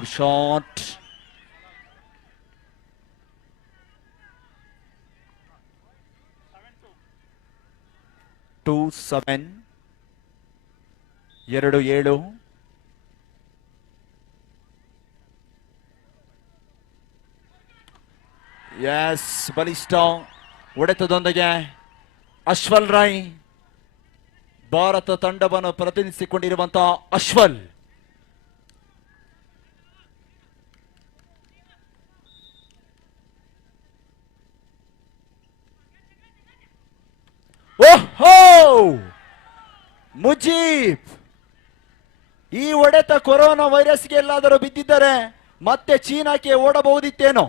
Good shot. 2-7. 2-7. Yes, ಬಲಿಷ್ಠ ಹೊಡೆತದೊಂದಿಗೆ ಅಶ್ವಲ್ ರಾಯ್ ಭಾರತ ತಂಡವನ್ನು ಪ್ರತಿನಿಧಿಸಿಕೊಂಡಿರುವಂತಹ ಅಶ್ವಲ್. ಓಹೋ ಮುಜೀಬ್, ಈ ಹೊಡೆತ ಕೊರೋನಾ ವೈರಸ್ಗೆ ಎಲ್ಲಾದರೂ ಬಿದ್ದಿದ್ದರೆ ಮತ್ತೆ ಚೀನಾಕ್ಕೆ ಓಡಬಹುದಿತ್ತೇನೋ.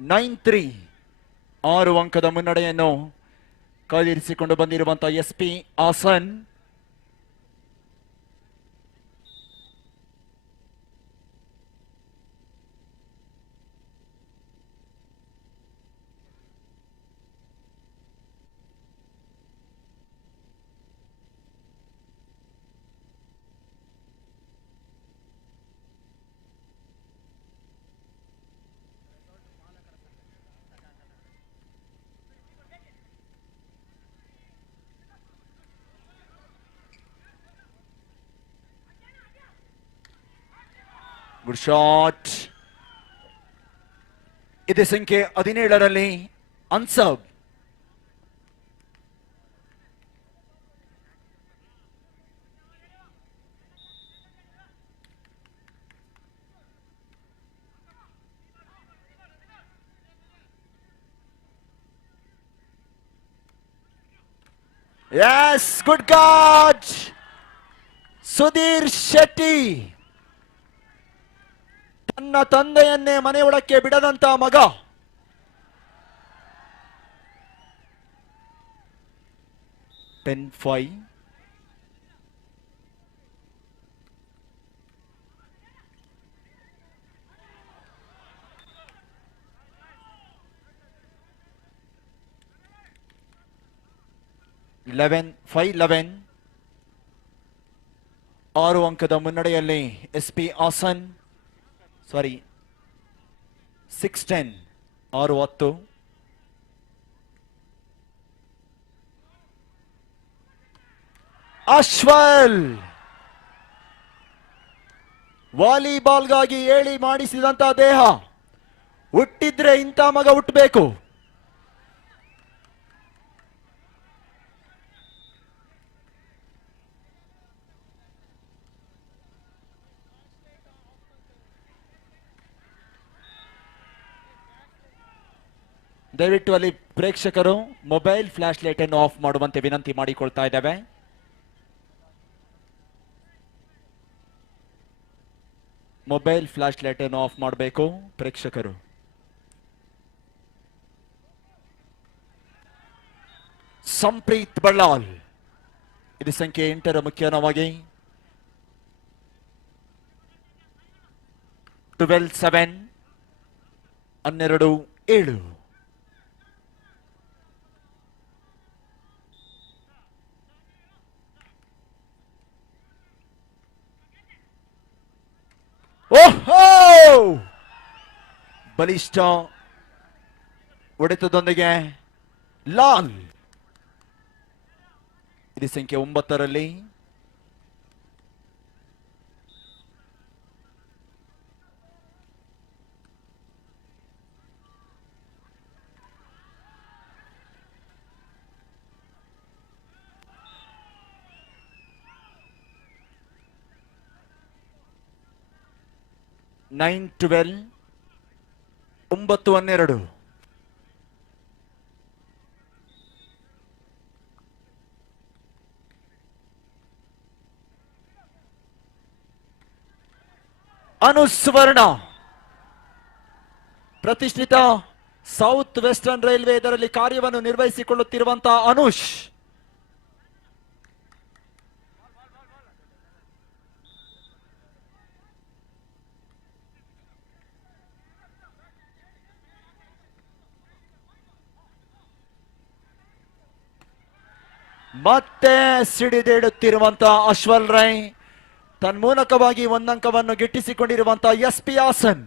ನೈನ್ 3 6 ಅಂಕದ ಮುನ್ನಡೆಯನ್ನು ಕಾದಿರಿಸಿಕೊಂಡು ಬಂದಿರುವಂತಹ SP ಹಾಸನ್. Good shot. ಇದೇ ಸಂಖ್ಯೆ 17ರಲ್ಲಿ ಅನ್ಸಬ್. Yes, good catch. Sudhir Shetty, ತನ್ನ ತಂದೆಯನ್ನೇ ಮನೆಯೊಳಕ್ಕೆ ಬಿಡದಂತ ಮಗ. ಟೆನ್ 5. ಲೆವೆನ್ 6 ಅಂಕದ ಮುನ್ನಡೆಯಲ್ಲಿ SP ಹಾಸನ್. ಸಾರಿ 6-10. 6-10. ಅಶ್ವಲ್ ವಾಲಿಬಾಲ್ಗಾಗಿ ಹೇಳಿ ಮಾಡಿಸಿದಂತ ದೇಹ, ಹುಟ್ಟಿದ್ರೆ ಇಂಥ ಮಗ ಹುಟ್ಟಬೇಕು. ದಯವಿಟ್ಟು ಅಲ್ಲಿ ಪ್ರೇಕ್ಷಕರು ಮೊಬೈಲ್ ಫ್ಲಾಶ್ ಲೈಟ್ ಅನ್ನು ಆಫ್ ಮಾಡುವಂತೆ ವಿನಂತಿ ಮಾಡಿಕೊಳ್ತಾ ಇದ್ದೇವೆ. ಮೊಬೈಲ್ ಫ್ಲಾಶ್ ಲೈಟ್ ಅನ್ನು ಆಫ್ ಮಾಡಬೇಕು ಪ್ರೇಕ್ಷಕರು. ಸಂಪ್ರೀತ್ ಬಳ್ಳಾಲ್, ಇದು ಸಂಖ್ಯೆ 8ರ ಮುಖ್ಯವಾಗಿ. 12-7. 12-7. ಓಹೋ ಬಲಿಷ್ಠ ಹೊಡೆತದೊಂದಿಗೆ ಲಾಲ್, ಇದು ಸಂಖ್ಯೆ 9ರಲ್ಲಿ. ನೈನ್ 12. 9-12. ಅನುಸ್ವರ್ಣ, ಪ್ರತಿಷ್ಠಿತ ಸೌತ್ ವೆಸ್ಟರ್ನ್ ರೈಲ್ವೆ ಇದರಲ್ಲಿ ಕಾರ್ಯವನ್ನು ನಿರ್ವಹಿಸಿಕೊಳ್ಳುತ್ತಿರುವಂತಹ ಅನುಷ್. ಮತ್ತೆ ಸಿಡಿದೇಡುತ್ತಿರುವಂತಹ ಅಶ್ವಲ್ ರೈ ತನ್ಮೂಲಕವಾಗಿ ಒಂದಂಕವನ್ನು ಗಿಟ್ಟಿಸಿಕೊಂಡಿರುವಂತಹ ಎಸ್ ಪಿ ಹಾಸನ್.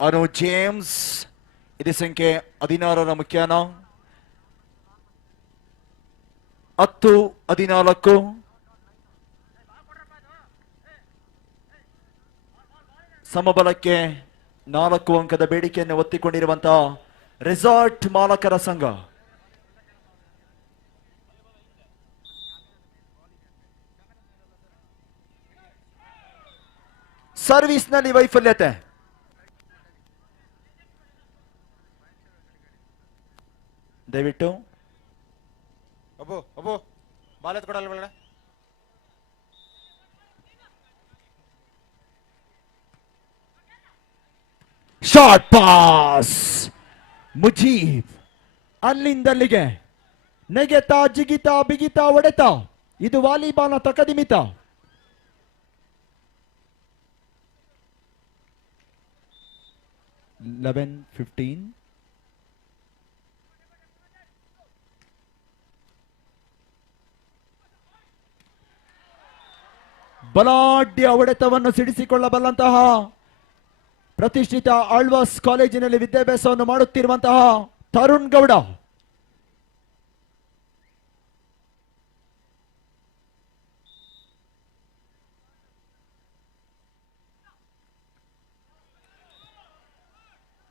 ಅನು ಜೇಮ್ಸ್ ಇದು ಸಂಖ್ಯೆ 16ರ ಮುಖ್ಯಾನ 10-14. ಸಮಬಲಕ್ಕೆ 4 ಅಂಕದ ಬೇಡಿಕೆಯನ್ನು ಒತ್ತಿಕೊಂಡಿರುವಂತಹ ರೆಸಾರ್ಟ್ ಮಾಲಕರ ಸಂಘ. ಸರ್ವಿಸ್ನಲ್ಲಿ ವೈಫಲ್ಯತೆ. ದಯವಿಟ್ಟು ಅಬ್ಬು ಬಾಲ್ ಎತ್ಕೊಡಲ್ಲ ಒಳಗಡೆ. ಶಾರ್ಟ್ ಪಾಸ್ ಮುಜೀಬ್ ಅಲ್ಲಿಂದಲ್ಲಿಗೆ ನೆಗೆತ ಜಿಗಿತ ಬಿಗಿತ ಹೊಡೆತ. ಇದು ವಾಲಿಬಾಲ್ನ ತಕದಿಮಿತ. ಬಲಾಢ್ಯ ಹೊಡೆತವನ್ನು ಸಿಡಿಸಿಕೊಳ್ಳಬಲ್ಲಂತಹ ಪ್ರತಿಷ್ಠಿತ ಆಳ್ವಾಸ್ ಕಾಲೇಜಿನಲ್ಲಿ ವಿದ್ಯಾಭ್ಯಾಸವನ್ನು ಮಾಡುತ್ತಿರುವಂತಹ ತರುಣ್ ಗೌಡ.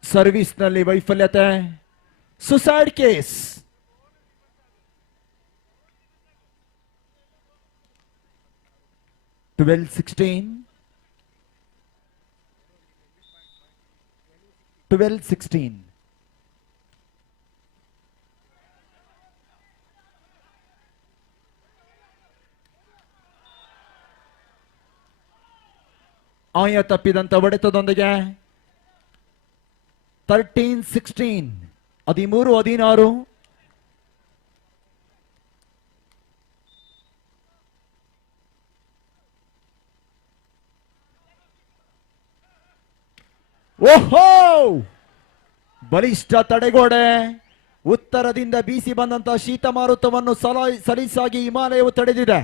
ಸರ್ವಿಸ್ನಲ್ಲಿ ವೈಫಲ್ಯತೆ. Suicide case. ಟ್ವೆಲ್ 16. ಆಯ ತಪ್ಪಿದಂತ ಹೊಡೆತದೊಂದಿಗೆ 13-16 13-16. ಓಹೋ ಬಲಿಷ್ಠ ತಡೆಗೋಡೆ. ಉತ್ತರದಿಂದ ಬೀಸಿ ಬಂದಂತಹ ಶೀತ ಮಾರುತವನ್ನು ಸಲೀಸಾಗಿ ಹಿಮಾಲಯವು ತಡೆದಿದೆ.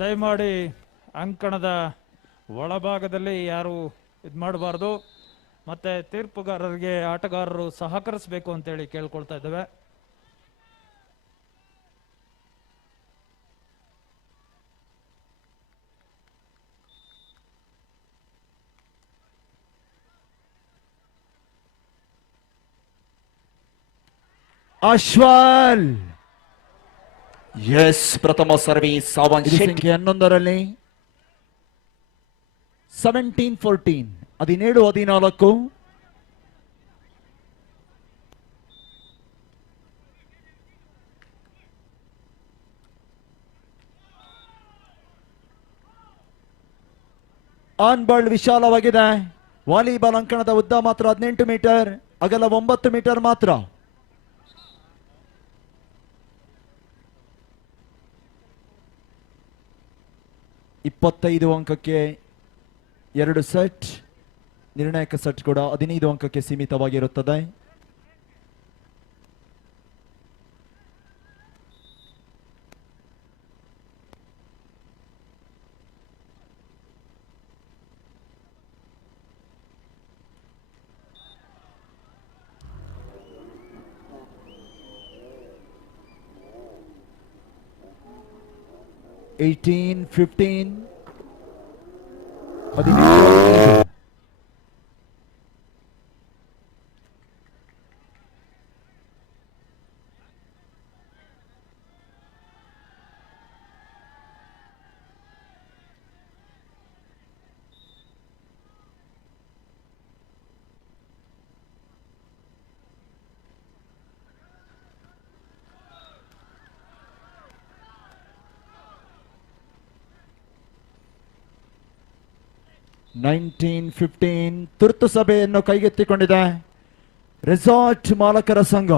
ದಯಮಾಡಿ ಅಂಕಣದ ಒಳಭಾಗದಲ್ಲಿ ಯಾರು ಇದು ಮಾಡಬಾರ್ದು. ಮತ್ತು ತೀರ್ಪುಗಾರರಿಗೆ ಆಟಗಾರರು ಸಹಕರಿಸಬೇಕು ಅಂತೇಳಿ ಕೇಳ್ಕೊಳ್ತಾ ಇದ್ದೇವೆ. ಅಶ್ವಲ್ ಎಸ್ ಪ್ರಥಮ ಸರ್ವಿಸ್ ಸಂಖ್ಯೆ 11ರಲ್ಲಿ 17-14 17-14. ಆನ್ ಬಾಲ್ ವಿಶಾಲವಾಗಿದೆ. ವಾಲಿಬಾಲ್ ಅಂಕಣದ ಉದ್ದ ಮಾತ್ರ 18 ಮೀಟರ್, ಅಗಲ 9 ಮೀಟರ್ ಮಾತ್ರ. ಇಪ್ಪತ್ತೈದು ಅಂಕಕ್ಕೆ 2 ಸೆಟ್. ನಿರ್ಣಾಯಕ ಸೆಟ್ ಕೂಡ 15 ಅಂಕಕ್ಕೆ ಸೀಮಿತವಾಗಿರುತ್ತದೆ. ಏಯ್ಟೀನ್ 15 17. 1915 ತುರ್ತು ಸಭೆಯನ್ನು ಕೈಗೆತ್ತಿಕೊಂಡಿದೆ ರೆಸಾರ್ಟ್ ಮಾಲಕರ ಸಂಘ.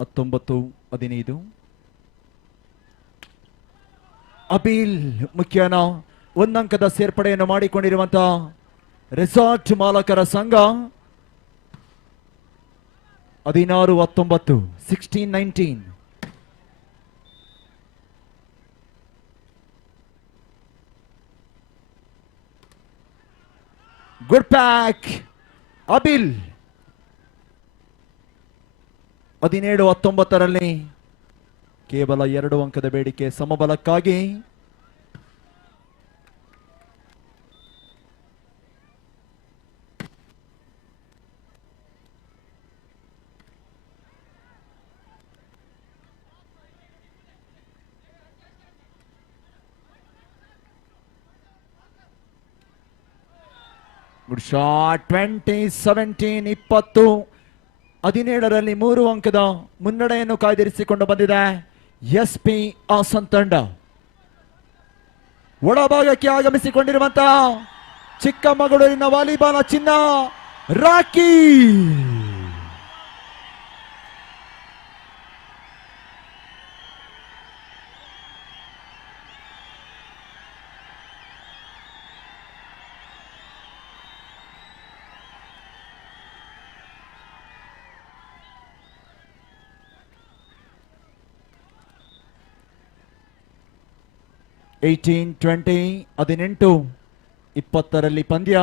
ಹತ್ತೊಂಬತ್ತು 15 ಅಬೀಲ್ ಮುಖ್ಯನ ಒಂದಂಕದ ಸೇರ್ಪಡೆಯನ್ನು ಮಾಡಿಕೊಂಡಿರುವಂತಹ ರೆಸಾರ್ಟ್ ಮಾಲಕರ ಸಂಘ 16-19 16-19. ಗುಡ್ ಪ್ಯಾಕ್ ಅಬಿಲ್ 17-19 ಕೇವಲ 2 ಅಂಕದ ಬೇಡಿಕೆ ಸಮಬಲಕ್ಕಾಗಿ. ಗುಡ್ ಶಾಟ್ 20-17 17ರಲ್ಲಿ 3 ಅಂಕದ ಮುನ್ನಡೆಯನ್ನು ಕಾಯ್ದಿರಿಸಿಕೊಂಡು ಬಂದಿದೆ SP ಹಾಸನ್ ತಂಡ. ಒಳಭಾಗಕ್ಕೆ ಆಗಮಿಸಿಕೊಂಡಿರುವಂತಹ ಚಿಕ್ಕಮಗಳೂರಿನ ವಾಲಿಬಾಲ್ ಚಿನ್ನ ರಾಕಿ. $18-20 18-20 ಪಂದ್ಯ.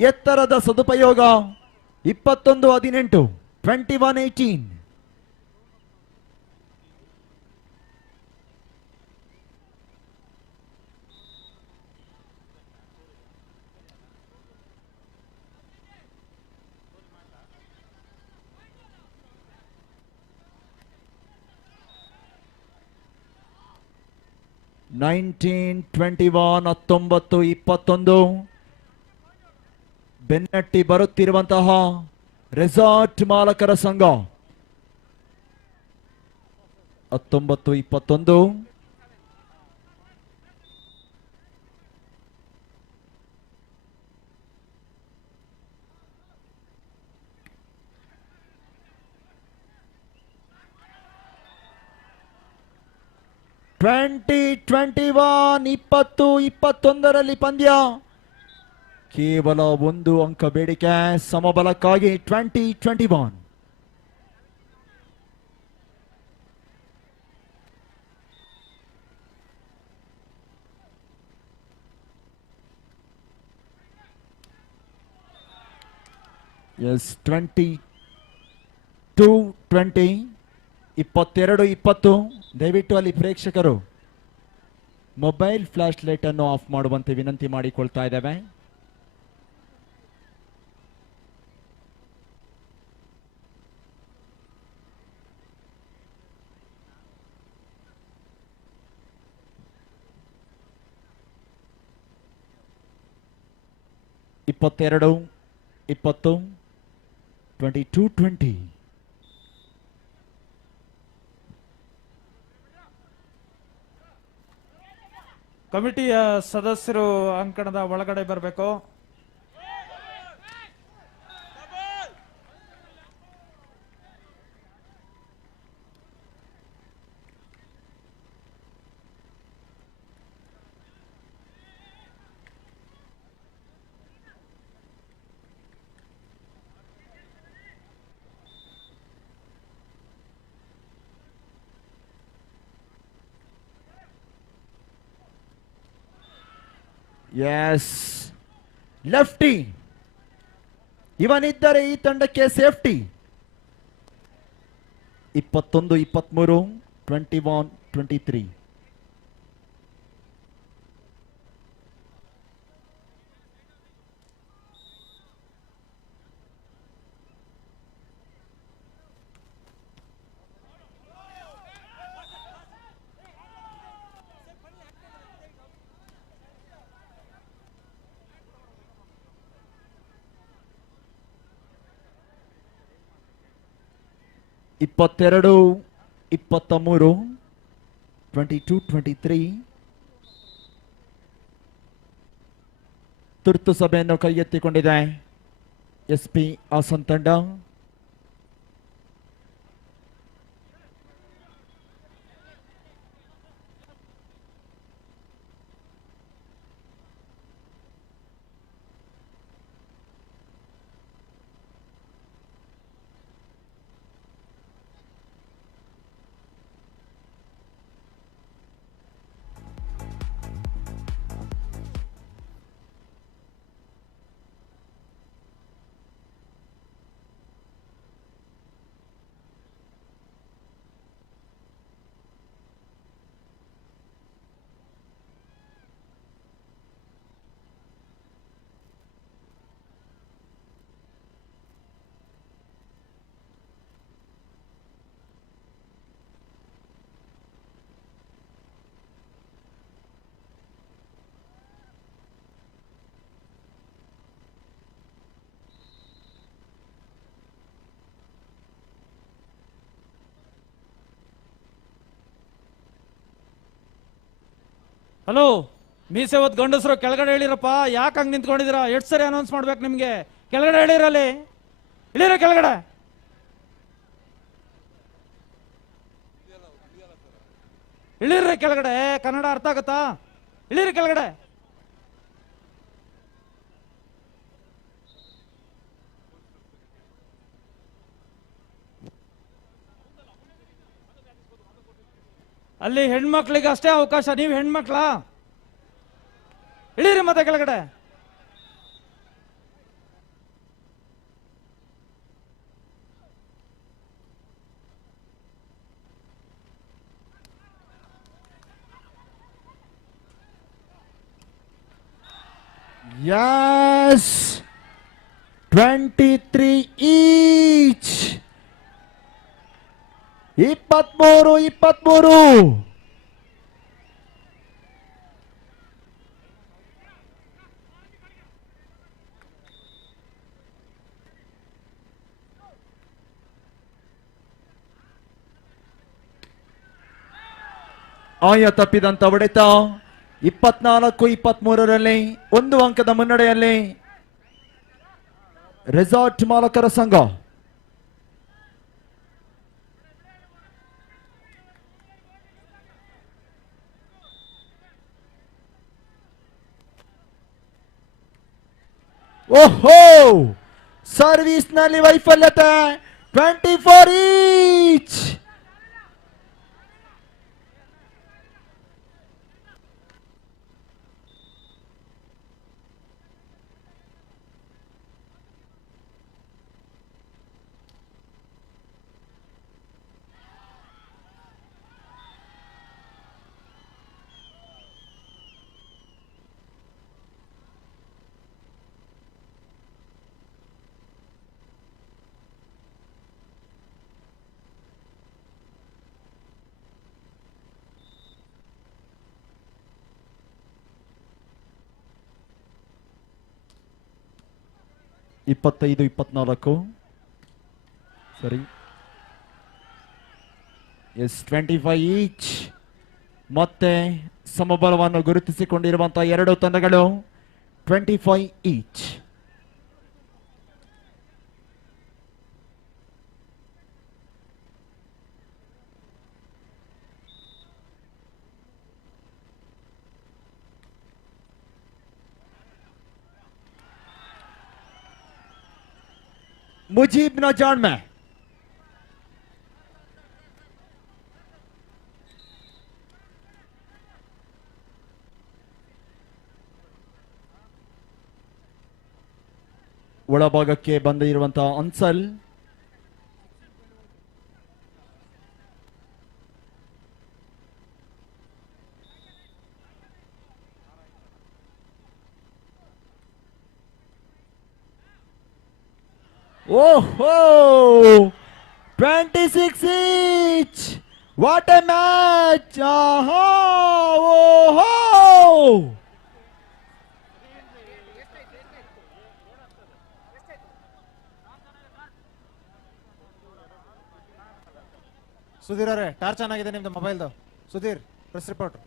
ಎತ್ತರದ ಸದುಪಯೋಗ 21-18 21-18. ಬೆನ್ನಟ್ಟಿ ಬರುತ್ತಿರುವಂತಹ ರೆಸಾರ್ಟ್ ಮಾಲಕರ ಸಂಘ 19-21. $20-21 ಪಂದ್ಯ. ಕೇವಲ 1 ಅಂಕ ಬೇಡಿಕೆ ಸಮಬಲಕ್ಕಾಗಿ 20-21. ಎಸ್ 22-20 22-20. ದಯವಿಟ್ಟು ಅಲ್ಲಿ ಪ್ರೇಕ್ಷಕರು ಮೊಬೈಲ್ ಫ್ಲಾಶ್ ಲೈಟ್ ಅನ್ನು ಆಫ್ ಮಾಡುವಂತೆ ವಿನಂತಿ ಮಾಡಿಕೊಳ್ತಾ ಇದ್ದೇವೆ. ಇಪ್ಪತ್ತೆರಡು 20 22-20. ಕಮಿಟಿಯ ಸದಸ್ಯರು ಅಂಕಣದ ಒಳಗಡೆ ಬರಬೇಕು. ಎಸ್ ಲೆಫ್ಟಿ ಇವನಿದ್ದರೆ ಈ ತಂಡಕ್ಕೆ ಸೇಫ್ಟಿ. 21-23, 21-23. ಇಪ್ಪತ್ತೆರಡು 23, 22-23. ತುರ್ತು ಸಭೆಯನ್ನು ಕೈಗೆತ್ತಿಕೊಂಡಿದೆ SP ಹಾಸನ್ ತಂಡ. ಹಲೋ, ಮೀಸೆ ಹೊತ್ತು ಗಂಡಸರು ಕೆಳಗಡೆ ಹೇಳಿರಪ್ಪ. ಯಾಕೆ ಹಂಗೆ ನಿಂತ್ಕೊಂಡಿದ್ದೀರಾ? ಎಷ್ಟು ಸರಿ ಅನೌನ್ಸ್ ಮಾಡ್ಬೇಕು ನಿಮಗೆ? ಕೆಳಗಡೆ ಹೇಳಿರಲ್ಲಿ, ಇಳಿರ ಕೆಳಗಡೆ. ಇಳಿರಿ ಕೆಳಗಡೆ. ಕನ್ನಡ ಅರ್ಥ ಆಗುತ್ತಾ? ಇಳಿರಿ ಕೆಳಗಡೆ. ಅಲ್ಲಿ ಹೆಣ್ಮಕ್ಳಿಗೆ ಅಷ್ಟೇ ಅವಕಾಶ. ನೀವು ಹೆಣ್ಮಕ್ಳ, ಇಳೀರಿ ಮತ್ತೆ ಕೆಳಗಡೆ. Yes, 23 each. 23-23. ಆಯ ತಪ್ಪಿದಂತ ಹೊಡೆತ. 24-23ರಲ್ಲಿ 1 ಅಂಕದ ಮುನ್ನಡೆಯಲ್ಲಿ ರೆಸಾರ್ಟ್ ಮಾಲಕರ ಸಂಘ. ಓಹೋ, ಸರ್ವಿಸ್ ನಲ್ಲಿ ವೈಫಲ್ಯತೆ. 24 ಈಚ್. ಇಪ್ಪತ್ತೈದು 24 ಸರಿ. Yes 25 each. ಮತ್ತೆ ಸಮಬಲವನ್ನು ಗುರುತಿಸಿಕೊಂಡಿರುವಂತಹ ಎರಡು ತಂಡಗಳು 25 ಈಚ್. मुजीब न जान में ಒಳಭಾಗಕ್ಕೆ ಬಂದಿರುವಂತಹ ಅನ್ಸಲ್. ಓಹೋ 26 each. What a match! Aha! Oh! Sudhir ಅವರೇ ಟಾರ್ಚ್ ಚೆನ್ನಾಗಿದೆ ನಿಮ್ದು ಮೊಬೈಲ್ದು. ಸುಧೀರ್ ಪ್ರೆಸ್ ರಿಪೋರ್ಟ್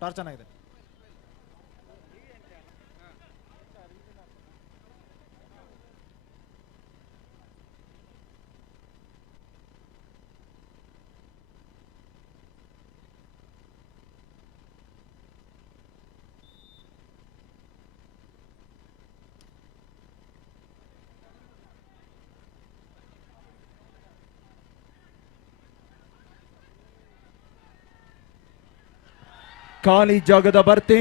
ಟಾರ್ಚ್ ಚೆನ್ನಾಗಿದೆ. ಖಾಲಿ ಜಾಗದ ಭರ್ತಿ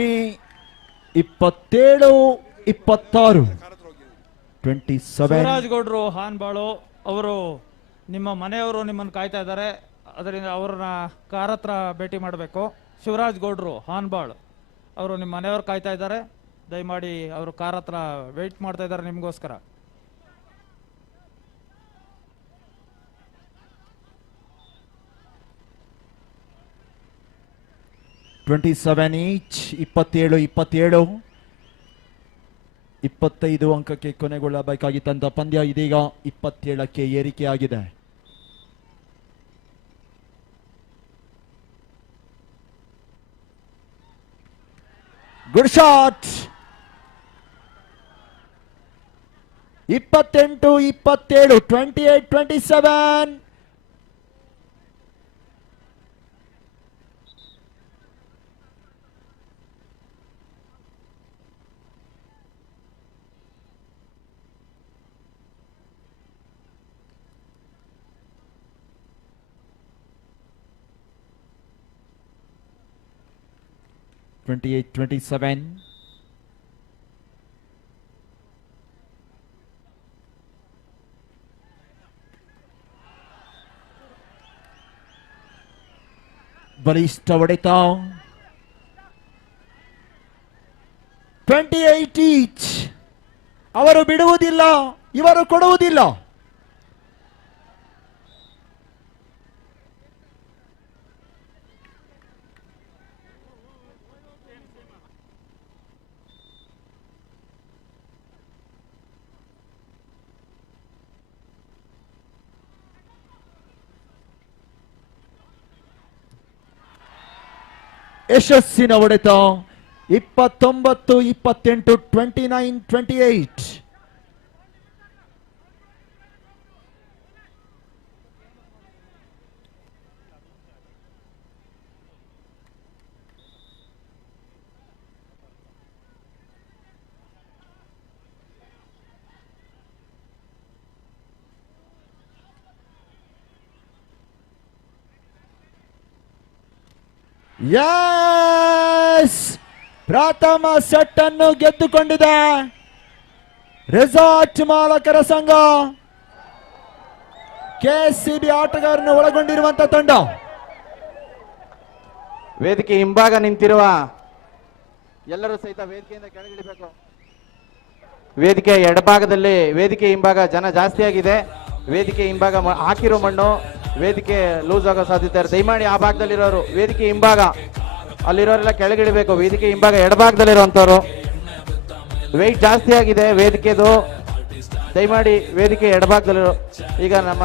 27-26. 27. ಶಿವರಾಜ್ ಗೌಡ್ರು ಹಾನ್ಬಾಳು ಅವರು ನಿಮ್ಮ ಮನೆಯವರು ನಿಮ್ಮನ್ನು ಕಾಯ್ತಾ ಇದ್ದಾರೆ. ಅದರಿಂದ ಅವ್ರನ್ನ ಕಾರ್ ಹತ್ರ ಭೇಟಿ ಮಾಡಬೇಕು. ಶಿವರಾಜ್ ಗೌಡ್ರು ಹಾನ್ಬಾಳ್ ಅವರು ನಿಮ್ಮ ಮನೆಯವ್ರು ಕಾಯ್ತಾ ಇದ್ದಾರೆ. ದಯಮಾಡಿ ಅವರು ಕಾರ್ ಹತ್ರ ವೆಯ್ಟ್ ಮಾಡ್ತಾ ಇದ್ದಾರೆ ನಿಮಗೋಸ್ಕರ. 27 each. 27-27. 25 ಅಂಕಕ್ಕೆ ಕೊನೆಗೊಳ್ಳಬೇಕಾಗಿದ್ದಂತ ಪಂದ್ಯ ಇದೀಗ 27ಕ್ಕೆ ಏರಿಕೆಯಾಗಿದೆ. Good shot. 28-27. 28-27. ಬಲಿಷ್ಠ ಹೊಡೆತ. 28 each. ಅವರು ಬಿಡುವುದಿಲ್ಲ, ಇವರು ಕೊಡುವುದಿಲ್ಲ. ಯಶಸ್ಸಿನ ಹೊಡೆತ. 29-28. 29-28. ಯಸ್, ಪ್ರಥಮ ಸೆಟ್ ಅನ್ನು ಗೆದ್ದುಕೊಂಡಿದೆ ರೆಸಾರ್ಟ್ ಮಾಲಕರ ಸಂಘ. ಕೆಸಿಬಿ ಆಟಗಾರನ್ನು ಒಳಗೊಂಡಿರುವಂತಹ ತಂಡ. ವೇದಿಕೆ ಹಿಂಭಾಗ ನಿಂತಿರುವ ಎಲ್ಲರೂ ಸಹಿತ ವೇದಿಕೆಯಿಂದ ಕೆಳಗಿಳಿಬೇಕು. ವೇದಿಕೆ ಎಡಭಾಗದಲ್ಲಿ ವೇದಿಕೆ ಹಿಂಭಾಗ ಜನ ಜಾಸ್ತಿ ಆಗಿದೆ. ವೇದಿಕೆ ಹಿಂಭಾಗ ಹಾಕಿರೋ ಮಣ್ಣು ವೇದಿಕೆ ಲೂಸ್ ಆಗೋ ಸಾಧ್ಯತೆ ಇರುತ್ತೆ. ದಯಮಾಡಿ ಆ ಭಾಗದಲ್ಲಿರೋರು ವೇದಿಕೆ ಹಿಂಭಾಗ ಅಲ್ಲಿರೋರೆಲ್ಲ ಕೆಳಗಿಳಿಬೇಕು. ವೇದಿಕೆ ಹಿಂಭಾಗ ಎಡಭಾಗದಲ್ಲಿರುವಂಥವ್ರು ವೆಯ್ಟ್ ಜಾಸ್ತಿ ಆಗಿದೆ ವೇದಿಕೆದು. ದಯಮಾಡಿ ವೇದಿಕೆ ಎಡಭಾಗದಲ್ಲಿರೋ. ಈಗ ನಮ್ಮ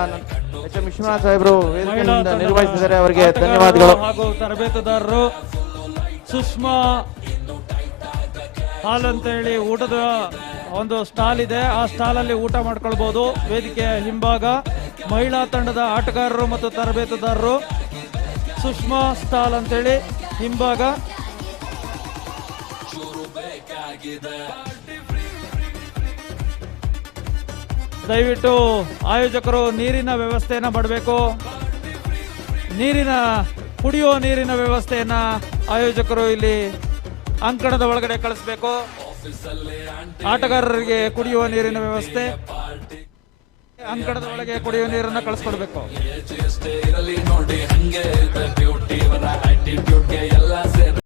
ಎಚ್ ಎಂ ವಿಶ್ವನಾಥ್ ಸಾಹೇಬರು ವೇದಿಕೆಯಿಂದ ನಿರ್ವಹಿಸಿದ್ದಾರೆ, ಅವರಿಗೆ ಧನ್ಯವಾದಗಳು. ಹಾಗೂ ತರಬೇತುದಾರರು ಸುಷ್ಮಾ ಹಾಲ್ ಅಂತ ಹೇಳಿ ಊಟದ ಒಂದು ಸ್ಟಾಲ್ ಇದೆ, ಆ ಸ್ಟಾಲ್ ಅಲ್ಲಿ ಊಟ ಮಾಡ್ಕೊಳ್ಬಹುದು. ವೇದಿಕೆಯ ಹಿಂಭಾಗ ಮಹಿಳಾ ತಂಡದ ಆಟಗಾರರು ಮತ್ತು ತರಬೇತುದಾರರು ಸುಷ್ಮಾ ಸ್ಟಾಲ್ ಅಂತೇಳಿ ಹಿಂಭಾಗ. ದಯವಿಟ್ಟು ಆಯೋಜಕರು ನೀರಿನ ವ್ಯವಸ್ಥೆಯನ್ನ ಮಾಡಬೇಕು. ಕುಡಿಯುವ ನೀರಿನ ವ್ಯವಸ್ಥೆಯನ್ನ ಆಯೋಜಕರು ಇಲ್ಲಿ ಅಂಕಣದ ಒಳಗಡೆ ಕಳಿಸ್ಬೇಕು. ಆಟಗಾರರಿಗೆ ಕುಡಿಯುವ ನೀರಿನ ವ್ಯವಸ್ಥೆ, ಅಂಕಣದ ಒಳಗೆ ಕುಡಿಯುವ ನೀರನ್ನ ಕಳಿಸ್ಕೊಡ್ಬೇಕು.